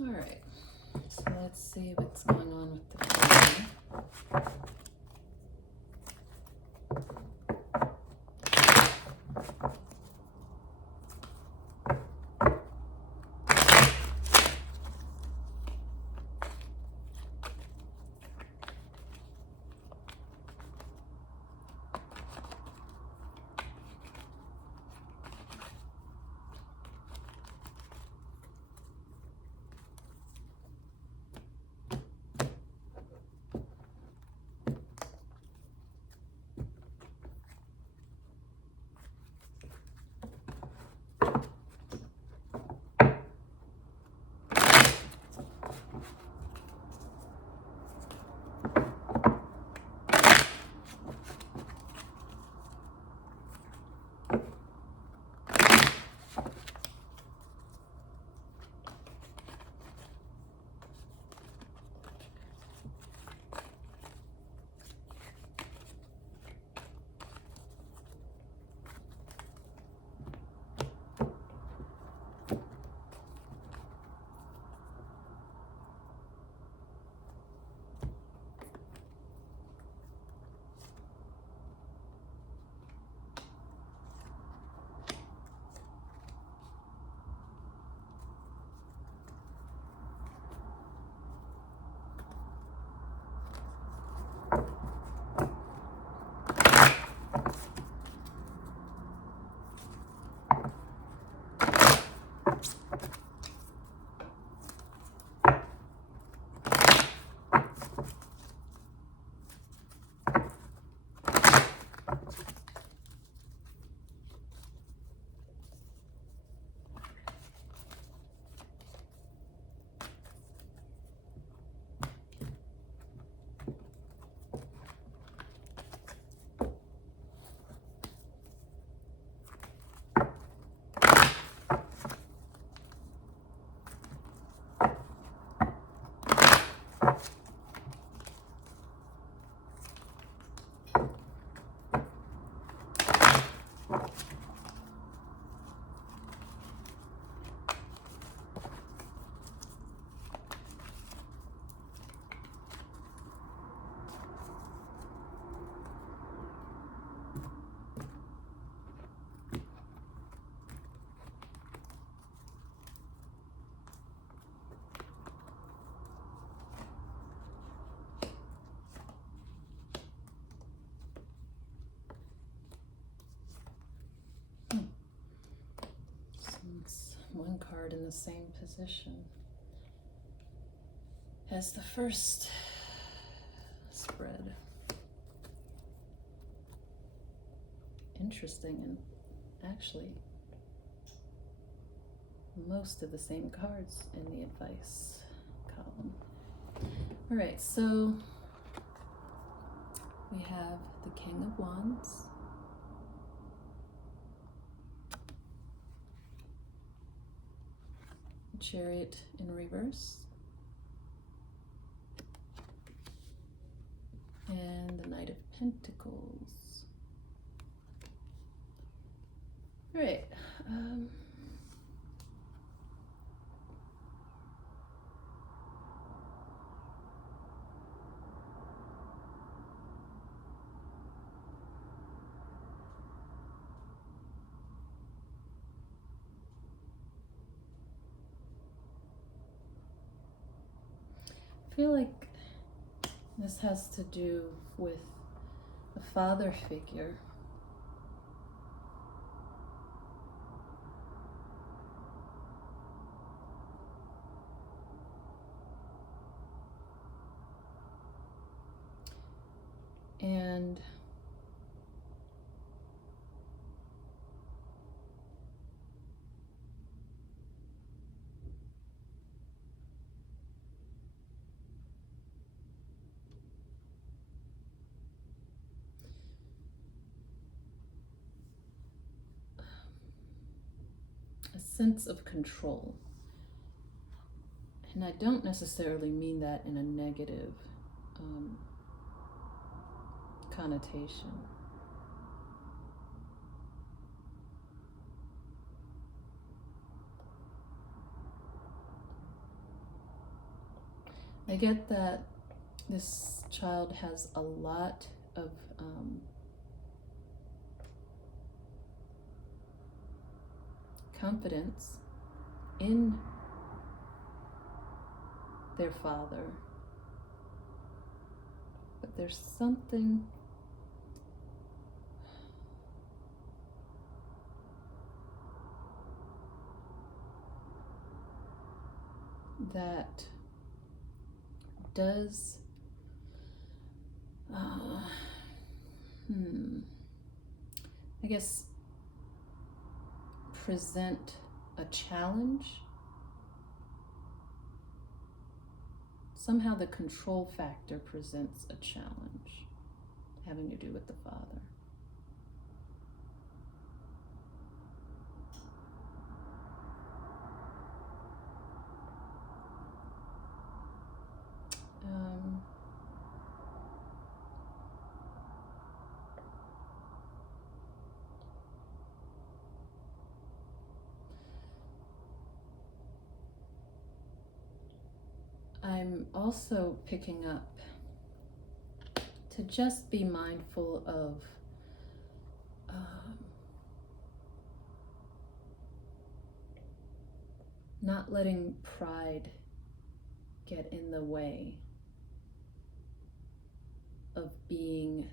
All right, so let's see what's going on with the family. One card in the same position as the first spread. Interesting, and actually most of the same cards in the advice column. All right, so we have the King of Wands, Chariot in reverse, and the Knight of Pentacles. All right. I feel like this has to do with a father figure. And a sense of control. And I don't necessarily mean that in a negative connotation. I get that this child has a lot of confidence in their father, but there's something that does I guess present a challenge. Somehow the control factor presents a challenge having to do with the father. I'm also picking up to just be mindful of not letting pride get in the way of being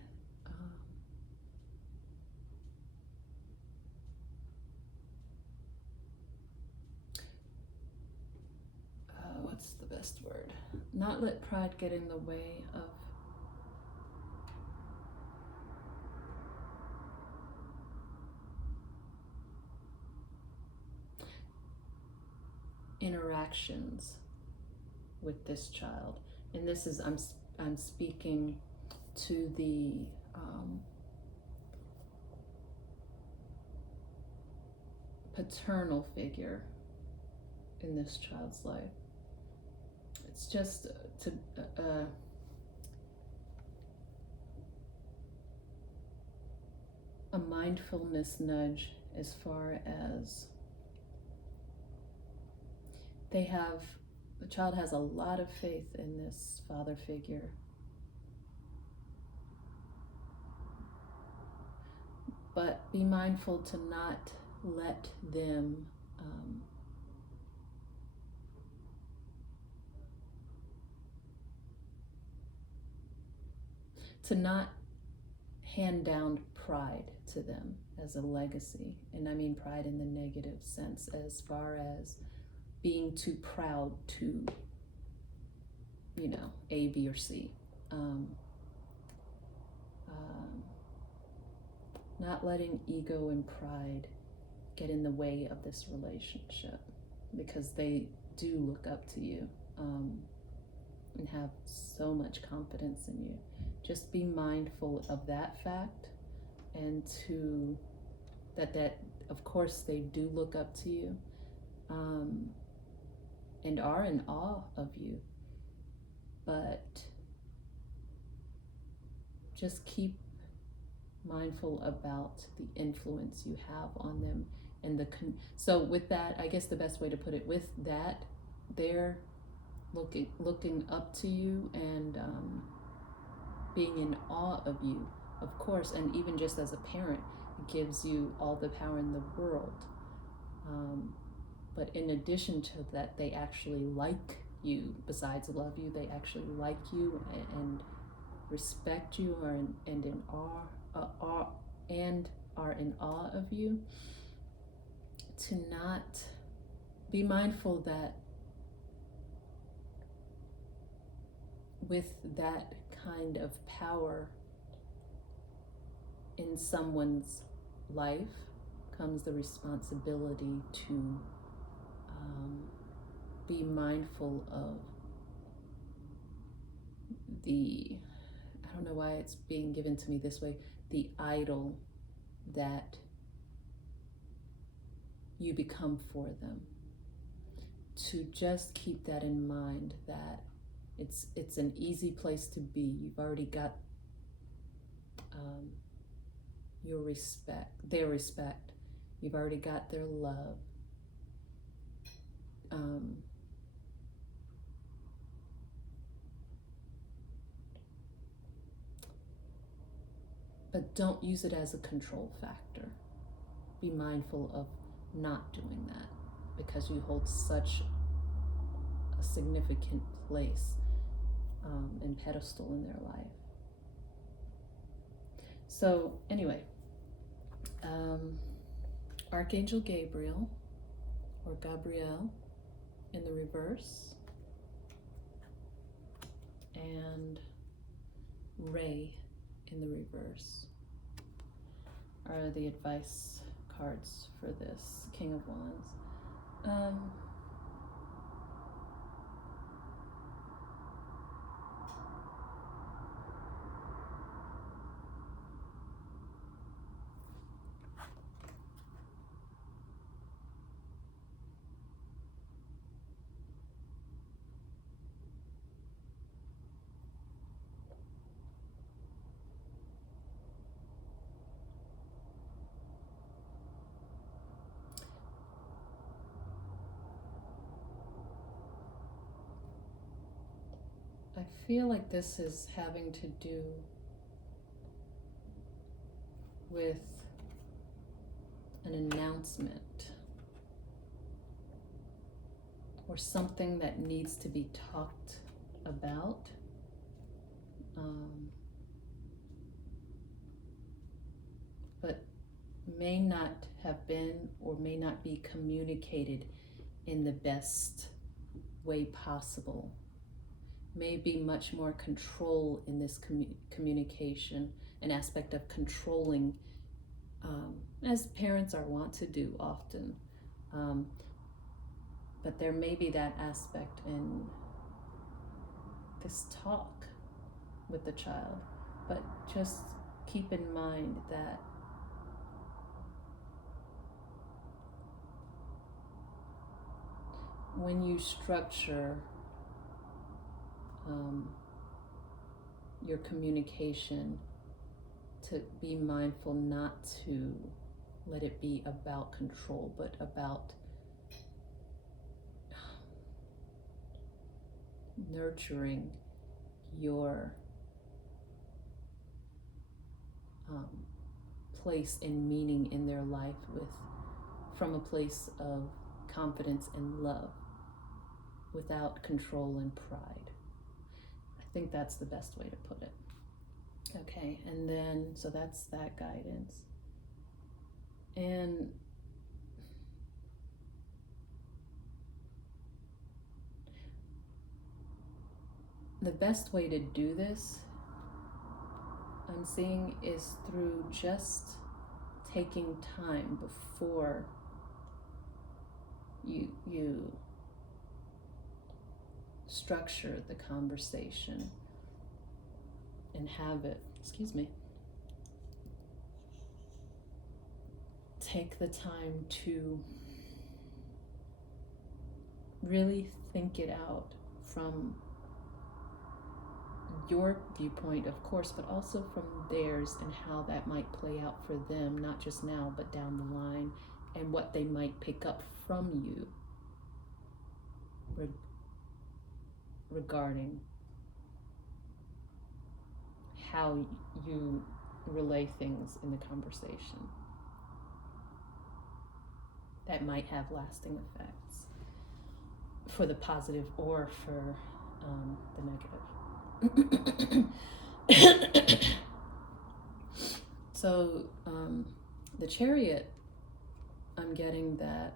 what's the best word? Not let pride get in the way of interactions with this child. And this is, I'm speaking to the paternal figure in this child's life. It's just to a mindfulness nudge as far as the child has a lot of faith in this father figure. But be mindful to not let them to not hand down pride to them as a legacy. And I mean pride in the negative sense, as far as being too proud to, A, B, or C. Not letting ego and pride get in the way of this relationship, because they do look up to you and have so much confidence in you. Just be mindful of that fact, and that of course they do look up to you and are in awe of you, but just keep mindful about the influence you have on them. And so with that, I guess the best way to put it, with that, they're looking up to you and being in awe of you, of course. And even just as a parent, it gives you all the power in the world. But in addition to that, they actually like you. Besides love you, they actually like you and respect you, and in awe and are in awe of you. To not be mindful that with that kind of power in someone's life comes the responsibility to be mindful of I don't know why it's being given to me this way, the idol that you become for them. To just keep that in mind, that it's an easy place to be. You've already got your respect, their respect. You've already got their love. but don't use it as a control factor. Be mindful of not doing that because you hold such a significant place and pedestal in their life. So anyway, Archangel Gabriel, or Gabriel in the reverse, and Ray in the reverse are the advice cards for this King of Wands. I feel like this is having to do with an announcement or something that needs to be talked about. But may not have been or may not be communicated in the best way possible. May be much more control in this communication, an aspect of controlling, as parents are wont to do often. But there may be that aspect in this talk with the child. But just keep in mind that when you structure your communication, to be mindful not to let it be about control, but about nurturing your place and meaning in their life from a place of confidence and love, without control and pride. I think that's the best way to put it. Okay, and then, so that's that guidance. And the best way to do this, I'm seeing, is through just taking time before you structure the conversation and have it, take the time to really think it out from your viewpoint, of course, but also from theirs, and how that might play out for them, not just now, but down the line, and what they might pick up from you regarding how you relay things in the conversation that might have lasting effects for the positive or for the negative. So the Chariot, I'm getting that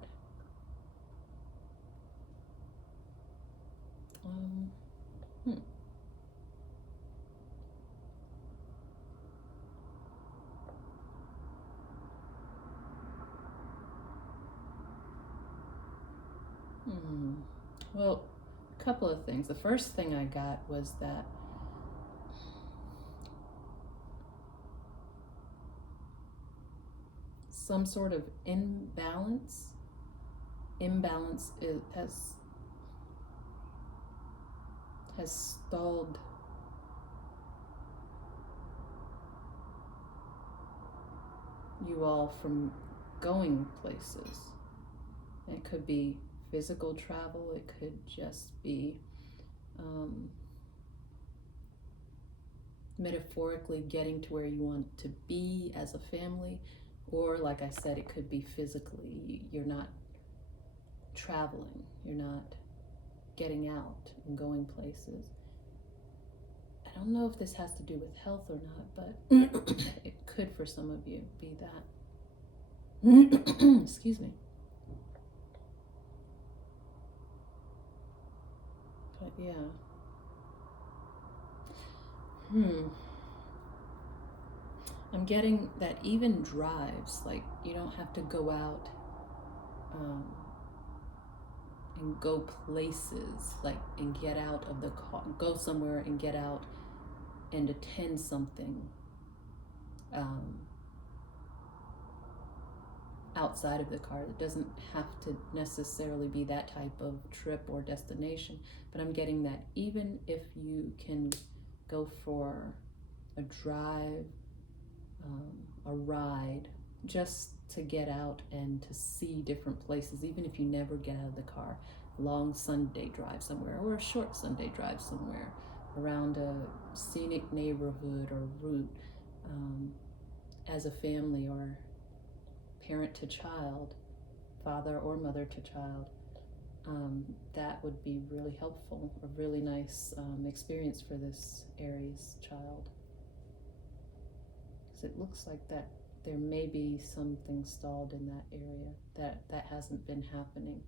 well, a couple of things. The first thing I got was that some sort of imbalance has stalled you all from going places. It could be physical travel, it could just be metaphorically getting to where you want to be as a family, or like I said, it could be physically. You're not traveling, you're not getting out and going places. I don't know if this has to do with health or not, but it could for some of you be that. Excuse me. But yeah. I'm getting that even drives, like you don't have to go out and go places, like and get out of the car, go somewhere and get out and attend something outside of the car. It doesn't have to necessarily be that type of trip or destination, but I'm getting that even if you can go for a drive, a ride, just to get out and to see different places, even if you never get out of the car, long Sunday drive somewhere or a short Sunday drive somewhere around a scenic neighborhood or route, as a family or parent to child, father or mother to child, that would be really helpful, a really nice experience for this Aries child. Because it looks like that there may be something stalled in that area that hasn't been happening.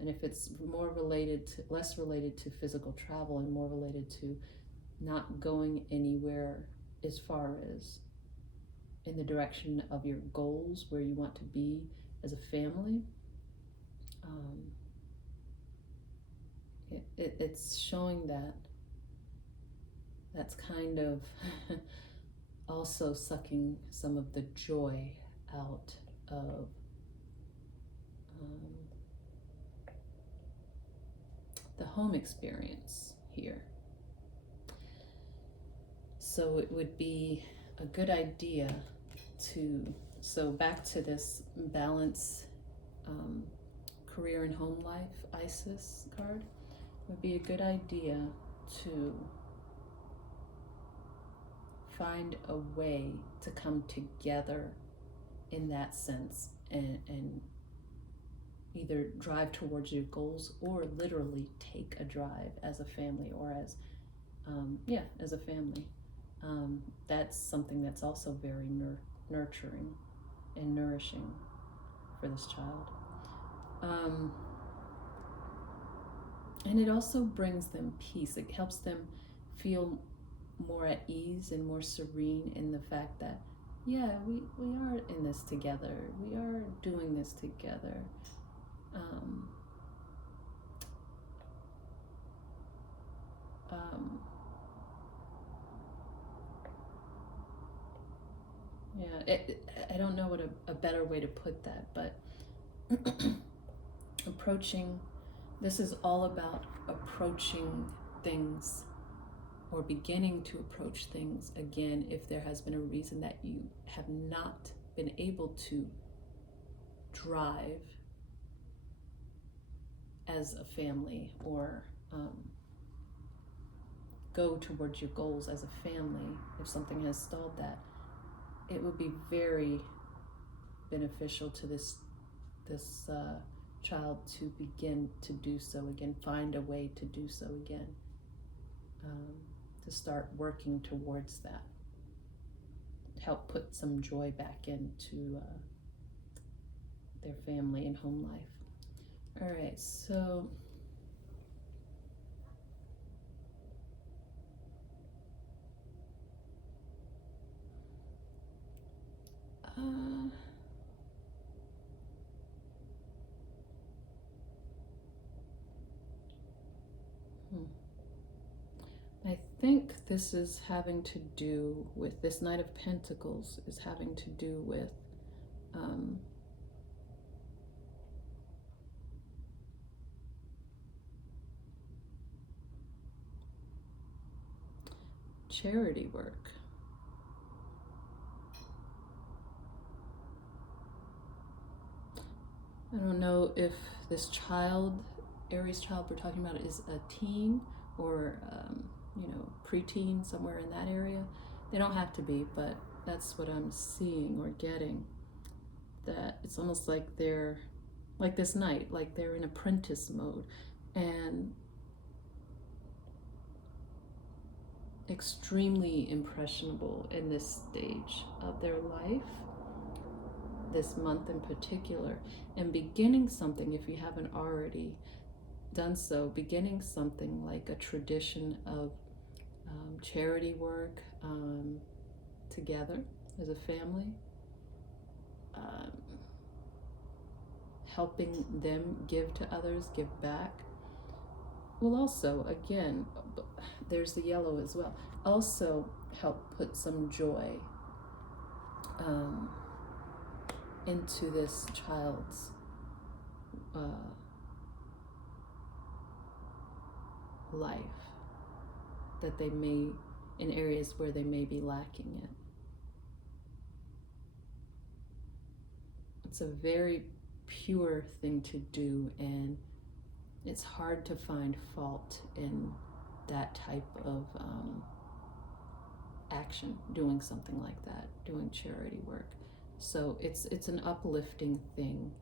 And if it's less related to physical travel and more related to not going anywhere as far as in the direction of your goals, where you want to be as a family, it's showing that that's kind of also sucking some of the joy out of the home experience here. So it would be a good idea so back to this balance, career and home life, Isis card, it would be a good idea to find a way to come together in that sense and either drive towards your goals or literally take a drive as a family or as a family. That's something that's also very nurturing and nourishing for this child. And it also brings them peace. It helps them feel more at ease and more serene in the fact that, we are in this together. We are doing this together. I don't know what a better way to put that, but this is all about approaching things or beginning to approach things again if there has been a reason that you have not been able to drive as a family or go towards your goals as a family. If something has stalled that, it would be very beneficial to this child to begin to do so again, find a way to do so again, to start working towards that, help put some joy back into their family and home life. All right, so I think this is having to do with, this Knight of Pentacles is having to do with charity work. I don't know if this child, Aries child we're talking about, is a teen or preteen, somewhere in that area. They don't have to be, but that's what I'm seeing or getting. That it's almost like they're, like this night, like they're in apprentice mode and extremely impressionable in this stage of their life, this month in particular, and beginning something, if you haven't already done so, beginning something like a tradition of charity work together as a family, helping them give to others, give back. Will also, again, there's the yellow as well, also help put some joy into this child's life, that they may, in areas where they may be lacking it. It's a very pure thing to do, and it's hard to find fault in that type of action, doing something like that, doing charity work. So it's an uplifting thing.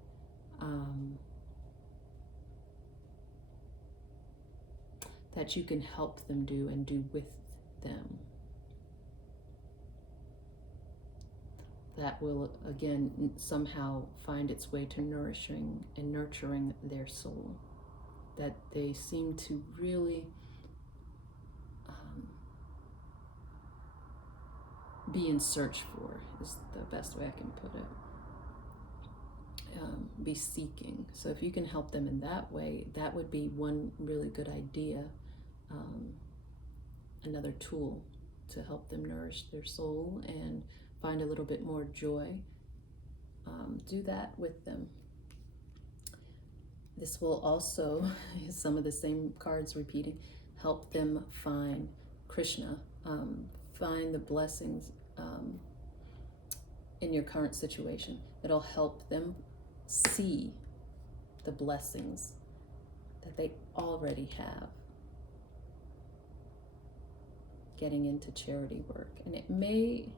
That you can help them do and do with them. That will, again, somehow find its way to nourishing and nurturing their soul. That they seem to really be in search for, is the best way I can put it. Be seeking. So if you can help them in that way, that would be one really good idea. Another tool to help them nourish their soul and find a little bit more joy. Do that with them. This will also, some of the same cards repeating, help them find Krishna, find the blessings in your current situation. It'll help them see the blessings that they already have. Getting into charity work, and it may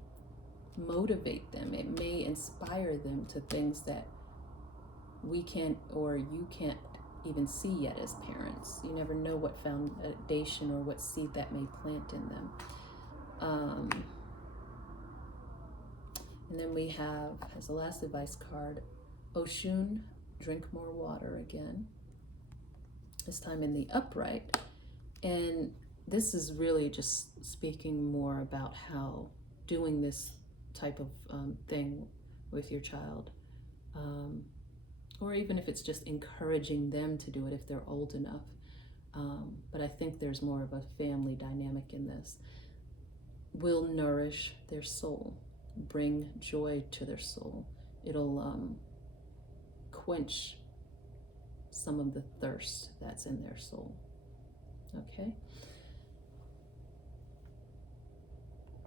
motivate them, it may inspire them to things that we can't, or you can't even see yet as parents. You never know what foundation or what seed that may plant in them. And then we have, as the last advice card, Oshun, drink more water again, this time in the upright. And this is really just speaking more about how doing this type of thing with your child, or even if it's just encouraging them to do it if they're old enough. But I think there's more of a family dynamic in this. Will nourish their soul, bring joy to their soul. It'll quench some of the thirst that's in their soul. Okay?